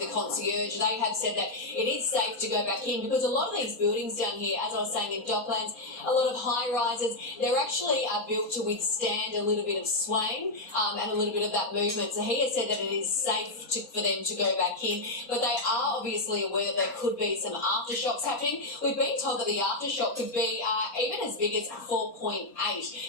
The concierge, they have said that it is safe to go back in because a lot of these buildings down here, as I was saying in Docklands, a lot of high rises, they're actually built to withstand a little bit of swaying and a little bit of that movement. So he has said that it is safe for them to go back in, but they are obviously aware that there could be some aftershocks happening. We've been told that the aftershock could be even as big as 4.8.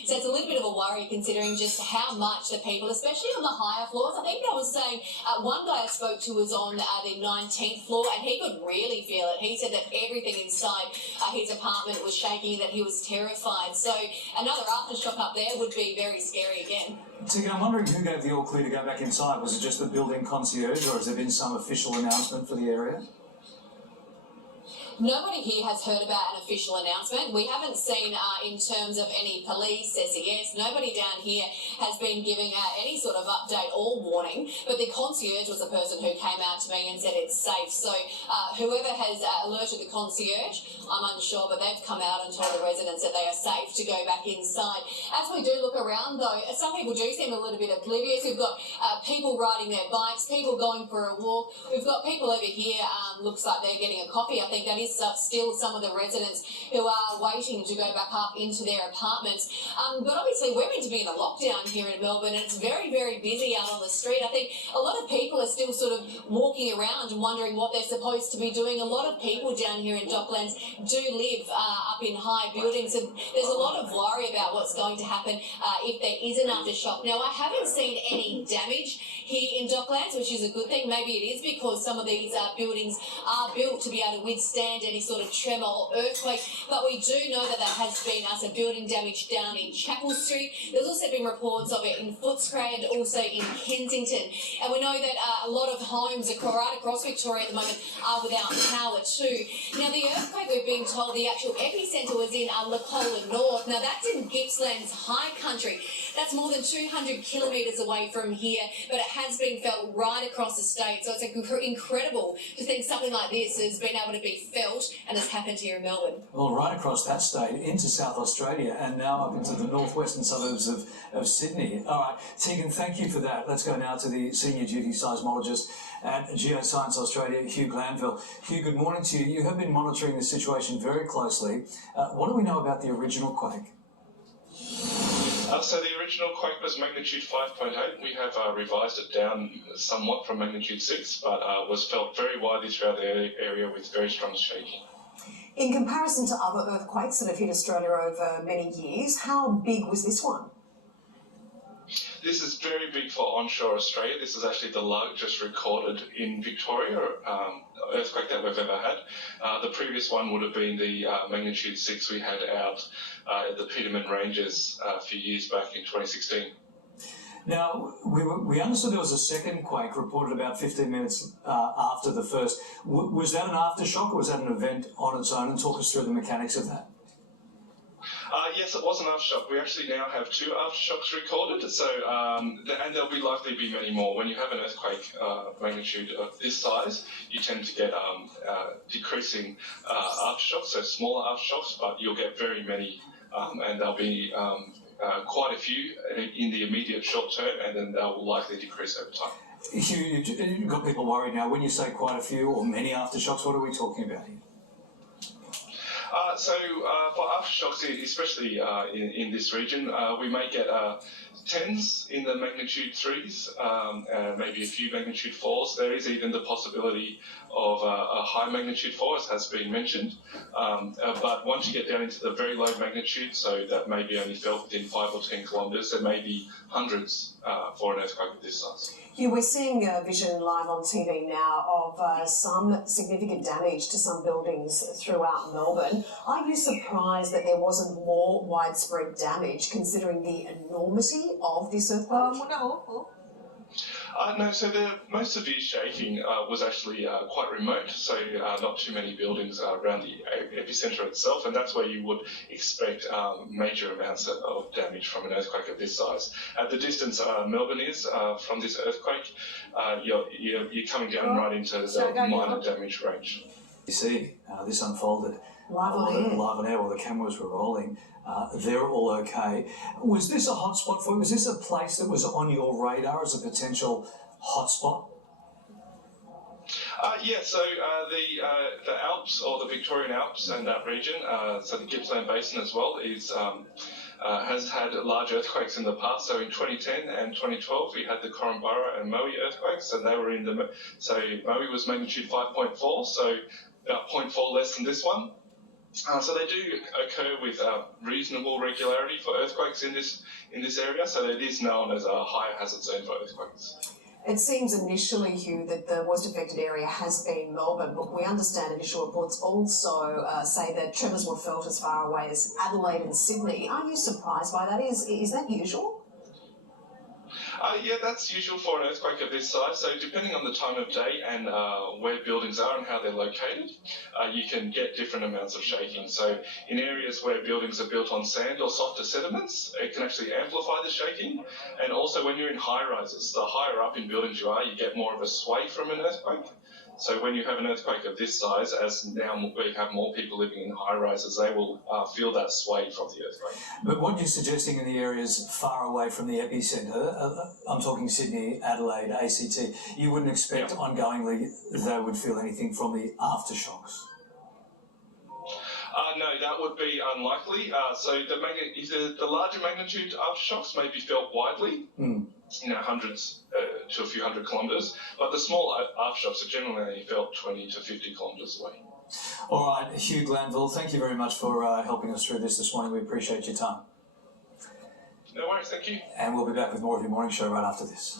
So it's a little bit of a worry considering just how much the people, especially on the higher floors, I think I was saying one guy I spoke to was on the 19th floor and he could really feel it. He said that everything inside his apartment was shaking and that he was terrified. So another aftershock up there would be very scary again. Tegan, I'm wondering who gave the all clear to go back inside. Was it just the building concierge or has there been some official announcement for the area? Nobody here has heard about an official announcement. We haven't seen in terms of any police, SES, nobody down here has been giving any sort of update or warning, but the concierge was the person who came out to me and said it's safe. So whoever has alerted the concierge, I'm unsure, but they've come out and told the residents that they are safe to go back inside. As we do look around though, some people do seem a little bit oblivious. We've got people riding their bikes, people going for a walk. We've got people over here, looks like they're getting a coffee. I think that is still some of the residents who are waiting to go back up into their apartments. But obviously we're meant to be in a lockdown here in Melbourne and it's very, very busy out on the street. I think a lot of people are still sort of walking around and wondering what they're supposed to be doing. A lot of people down here in Docklands do live up in high buildings and there's a lot of worry about what's going to happen if there is an aftershock. Now, I haven't seen any damage here in Docklands, which is a good thing. Maybe it is because some of these buildings are built to be able to withstand any sort of tremor or earthquake, but we do know that there has been some building damage down in Chapel Street. There's also been reports of it in Footscray and also in Kensington, and we know that a lot of homes right across Victoria at the moment are without power too. Now, the earthquake, we've been told the actual epicentre was in Lacolla North. Now, that's in Gippsland's high country. That's more than 200 kilometres away from here, but it has been felt right across the state. So it's incredible to think something like this has been able to be felt and has happened here in Melbourne. Well, right across that state into South Australia and now up into the northwestern suburbs of Sydney. All right, Tegan, thank you for that. Let's go now to the Senior Duty Seismologist at Geoscience Australia, Hugh Glanville. Hugh, good morning to you. You have been monitoring the situation very closely. What do we know about the original quake? So the original quake was magnitude 5.8. We have revised it down somewhat from magnitude 6, but was felt very widely throughout the area with very strong shaking. In comparison to other earthquakes that have hit Australia over many years, how big was this one? This is very big for onshore Australia. This is actually the largest recorded in Victoria earthquake that we've ever had. The previous one would have been the magnitude 6 we had out at the Peterman Ranges a few years back in 2016. Now, we understood there was a second quake reported about 15 minutes after the first. Was that an aftershock or was that an event on its own? And talk us through the mechanics of that. Yes, it was an aftershock. We actually now have 2 aftershocks recorded, so and there'll be likely be many more. When you have an earthquake magnitude of this size, you tend to get decreasing aftershocks, so smaller aftershocks, but you'll get very many, and there'll be quite a few in the immediate short term, and then they will likely decrease over time. Hugh, you've got people worried now. When you say quite a few or many aftershocks, what are we talking about here? For aftershocks, especially in this region, we may get tens in the magnitude 3s, maybe a few magnitude 4s. There is even the possibility of a high magnitude 4, as has been mentioned. But once you get down into the very low magnitude, so that may be only felt within 5 or 10 kilometres, there may be hundreds for an earthquake of this size. Yeah, we're seeing Vision live on TV now of some significant damage to some buildings throughout Melbourne. Are you surprised that there wasn't more widespread damage considering the enormity of this earthquake? No, so the most severe shaking was actually quite remote, so not too many buildings around the epicentre itself, and that's where you would expect major amounts of damage from an earthquake of this size. At the distance Melbourne is from this earthquake, you're coming down right into the minor damage range. You see, this unfolded live on air while the cameras were rolling. They're all okay. Was this a hotspot for you? Was this a place that was on your radar as a potential hotspot? So the Alps, or the Victorian Alps and that region, so the Gippsland Basin as well, has had large earthquakes in the past. So in 2010 and 2012, we had the Korumburra and Maui earthquakes, and they were so Maui was magnitude 5.4, so about 0.4 less than this one. So they do occur with reasonable regularity for earthquakes in this area. So it is known as a higher hazard zone for earthquakes. It seems initially, Hugh, that the worst affected area has been Melbourne, but we understand initial reports also say that tremors were felt as far away as Adelaide and Sydney. Are you surprised by that? Is that usual? Yeah, that's usual for an earthquake of this size. So depending on the time of day and where buildings are and how they're located, you can get different amounts of shaking. So in areas where buildings are built on sand or softer sediments, it can actually amplify the shaking. And also when you're in high rises, the higher up in buildings you are, you get more of a sway from an earthquake. So when you have an earthquake of this size, as now we have more people living in high rises, they will feel that sway from the earthquake. But what you're suggesting in the areas far away from the epicentre, I'm talking Sydney, Adelaide, ACT, you wouldn't expect ongoingly they would feel anything from the aftershocks? No, that would be unlikely. So the larger magnitude aftershocks may be felt widely, hundreds to a few hundred kilometres, but the small aftershocks are generally only felt 20 to 50 kilometres away. All right, Hugh Glanville, thank you very much for helping us through this morning. We appreciate your time. No worries, thank you. And we'll be back with more of your morning show right after this.